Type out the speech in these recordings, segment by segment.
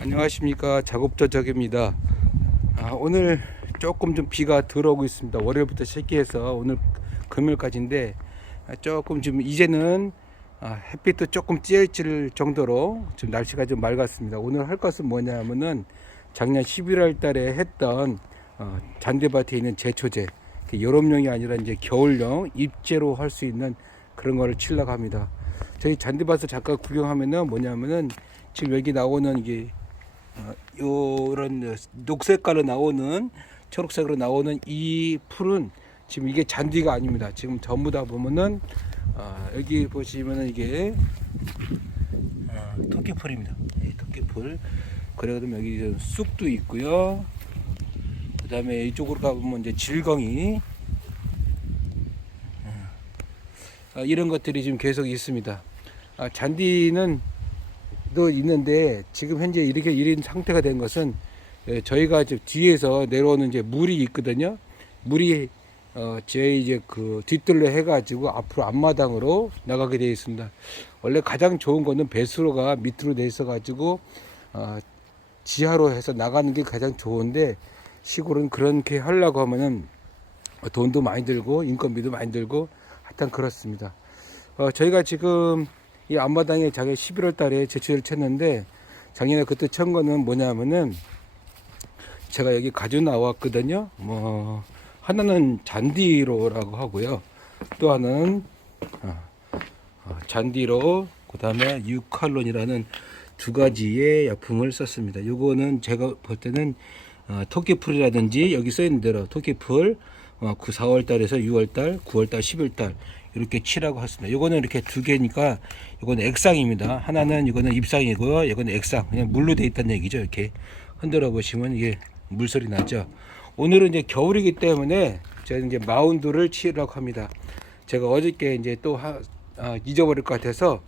안녕하십니까. 작업저적입니다. 아, 오늘 조금 좀 비가 들어오고 있습니다. 월요일부터 시작해서 오늘 금요일까지인데 아, 조금 지금 이제는 아, 햇빛도 조금 찌해질 정도로 지금 날씨가 좀 맑았습니다. 오늘 할 것은 뭐냐면은 작년 11월 달에 했던 어, 잔디밭에 있는 제초제 그 여름용이 아니라 이제 겨울용 입제로 할 수 있는 그런 거를 치려고 합니다. 저희 잔디밭을 잠깐 구경하면은 뭐냐면은 지금 여기 나오는 이게 어, 요런 녹색깔로 나오는 초록색으로 나오는 이 풀은 지금 이게 잔디가 아닙니다. 지금 전부 다 보면은 어, 여기 보시면은 이게 어, 토끼풀입니다. 이 토끼풀. 그래도 여기 좀 쑥도 있고요. 그다음에 이쪽으로 가보면 이제 질겅이 어, 이런 것들이 지금 계속 있습니다. 아, 잔디는 도 있는데 지금 현재 이렇게 이런 상태가 된 것은 예, 저희가 지금 뒤에서 내려오는 이제 물이 있거든요. 물이 어, 제 이제 그 뒷뜰로 해가지고 앞으로 앞마당으로 나가게 되어 있습니다. 원래 가장 좋은 거는 배수로가 밑으로 돼 있어가지고 어, 지하로 해서 나가는 게 가장 좋은데 시골은 그렇게 하려고 하면은 돈도 많이 들고 인건비도 많이 들고 하여튼 그렇습니다. 어, 저희가 지금 이 앞마당에 작년 11월 달에 제초를 쳤는데 작년에 그때 천 거는 뭐냐면은 제가 여기 가져 나왔거든요. 뭐 하나는 잔디로라고 하고요. 또 하나는 어, 어, 잔디로 그다음에 유칼론이라는 두 가지의 약품을 썼습니다. 요거는 제가 볼 때는 어, 토끼풀이라든지 여기 써 있는 대로 토끼풀 어, 9, 4월 달에서 6월 달, 9월 달, 10월 달 이렇게 칠하고 했습니다. 요거는 이렇게 두 개니까 요거는 액상입니다. 하나는 이거는 입상이고요. 이거는 액상. 그냥 물로 돼 있다는 얘기죠. 이렇게 흔들어 보시면 이게 물소리 나죠. 오늘은 이제 겨울이기 때문에 제가 이제 마운드를 치려고 합니다. 제가 어저께 이제 또 하, 아, 잊어버릴 것 같아서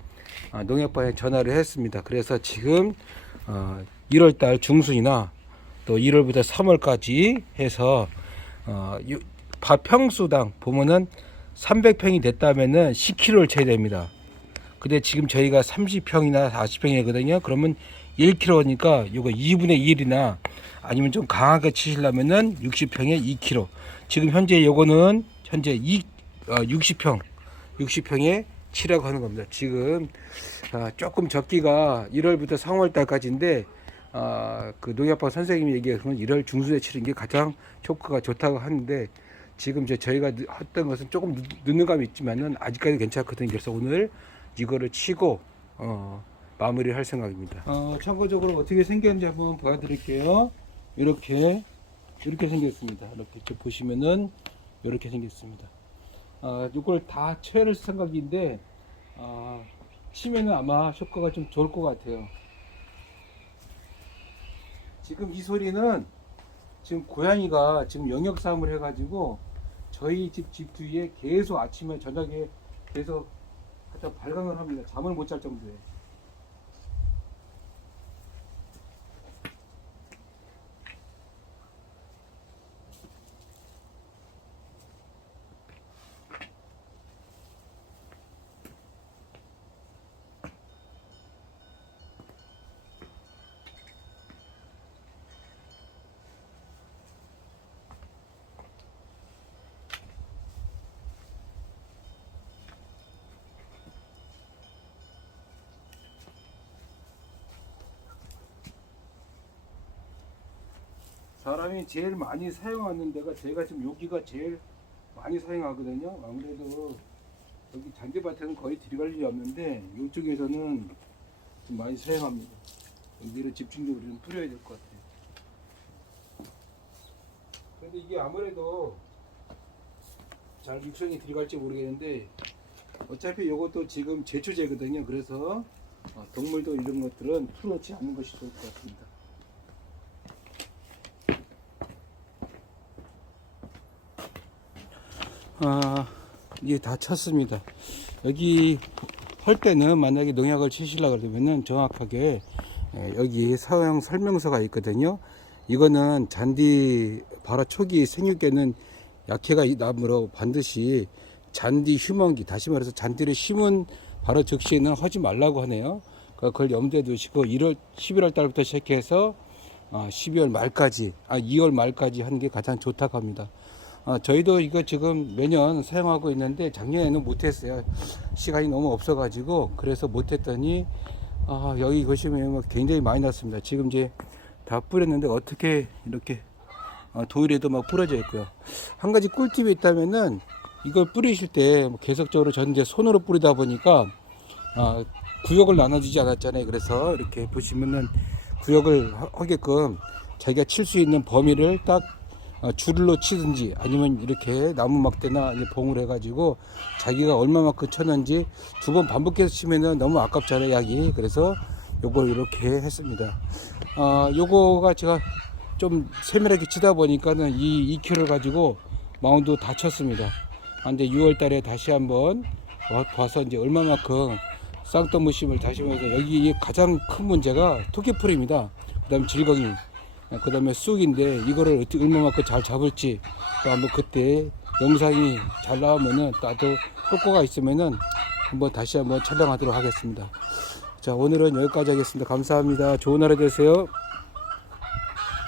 아, 농약반에 전화를 했습니다. 그래서 지금 어, 1월 달 중순이나 또 1월부터 3월까지 해서 어, 유- 밭 평수당 보면은 300평이 됐다면은 10kg를 쳐야 됩니다. 근데 지금 저희가 30평이나 40평이거든요. 그러면 1kg니까 이거 2분의 1이나 아니면 좀 강하게 치시려면은 60평에 2kg. 지금 현재 요거는 현재 2, 어, 60평, 60평에 치라고 하는 겁니다. 지금 아, 조금 적기가 1월부터 3월 달까지인데 아, 그 농약방 선생님이 얘기하면 1월 중순에 치는 게 가장 효과가 좋다고 하는데 지금 이제 저희가 늦- 했던 것은 조금 늦- 늦는 감이 있지만은 아직까지 괜찮거든요. 그래서 오늘 이거를 치고 어, 마무리를 할 생각입니다. 어, 참고적으로 어떻게 생겼는지 한번 보여드릴게요. 이렇게 이렇게 생겼습니다. 이렇게, 이렇게 보시면은 이렇게 생겼습니다. 아, 이걸 다 채를 생각인데 아, 치면은 아마 효과가 좀 좋을 것 같아요. 지금 이 소리는 지금 고양이가 지금 영역 싸움을 해가지고 저희 집집 뒤에 계속 아침에 저녁에 계속 발광을 합니다. 잠을 못 잘 정도에. 사람이 제일 많이 사용하는 데가 제가 지금 여기가 제일 많이 사용하거든요. 아무래도 여기 잔디밭에는 거의 들어갈 일이 없는데 이쪽에서는 좀 많이 사용합니다. 여기를 집중적으로 좀 뿌려야 될 것 같아요. 근데 이게 아무래도 잘 육성이 들어갈지 모르겠는데 어차피 이것도 지금 제초제거든요. 그래서 어, 동물도 이런 것들은 풀어놓지 않는 것이 좋을 것 같습니다. 아, 이게 다 쳤습니다. 여기 할 때는 만약에 농약을 치시려고 그러면은 정확하게 예, 여기 사용 설명서가 있거든요. 이거는 잔디 바로 초기 생육에는 약해가 이 나무로 반드시 잔디 휴먼기 다시 말해서 잔디를 심은 바로 즉시에는 하지 말라고 하네요. 그걸 염두에 두시고 1월 11월 달부터 시작해서 어, 12월 말까지 아 2월 말까지 하는 게 가장 좋다고 합니다. 어, 저희도 이거 지금 매년 사용하고 있는데 작년에는 못했어요. 시간이 너무 없어가지고 그래서 못했더니 아, 여기 보시면 뭐 굉장히 많이 났습니다. 지금 이제 다 뿌렸는데 어떻게 이렇게 어, 도일에도 막 뿌려져 있고요. 한 가지 꿀팁이 있다면은 이걸 뿌리실 때뭐 계속적으로 저는 이제 손으로 뿌리다 보니까 아, 구역을 나눠주지 않았잖아요. 그래서 이렇게 보시면은 구역을 하- 하게끔 자기가 칠 수 있는 범위를 딱 어, 줄로 치든지 아니면 이렇게 나무 막대나 봉을 해가지고 자기가 얼마만큼 쳤는지 두 번 반복해서 치면은 너무 아깝잖아요 약이. 그래서 요걸 이렇게 했습니다. 아 요거가 제가 좀 세밀하게 치다 보니까는 이 2kg를 가지고 마운드 다 쳤습니다. 아, 근데 6월 달에 다시 한번 와- 봐서 이제 얼마만큼 쌍떠무심을 다시 보면서 여기 가장 큰 문제가 토끼풀입니다. 그 다음 질거기 그 다음에 쑥인데 이거를 어떻게 얼마만큼 잘 잡을지 또 한번 그때 영상이 잘 나오면은 나도 효과가 있으면은 한번 다시 한번 촬영하도록 하겠습니다. 자 오늘은 여기까지 하겠습니다. 감사합니다. 좋은 하루 되세요.